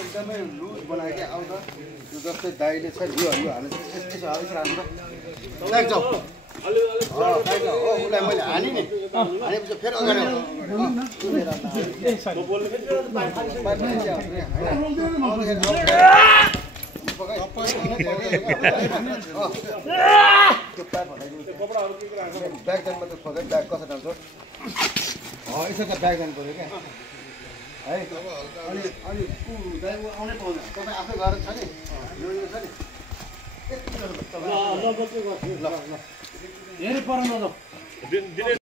एकदमै लुज बनाएकै आउँछ जस्तै दाइले छ यो हाल्नु यसो राम्रो लाग्छ हो उसलाई मैले हाने नि हानेपछि फेरि अगाडि ब्यागजानमा त खोजेर ब्याग कसरी जान्छ यसो त ब्याग जानु पऱ्यो क्या है अनि अनि आउनै पाउँदैन तपाईँ आफै गरेर छ नि यो छ नि ल ल ल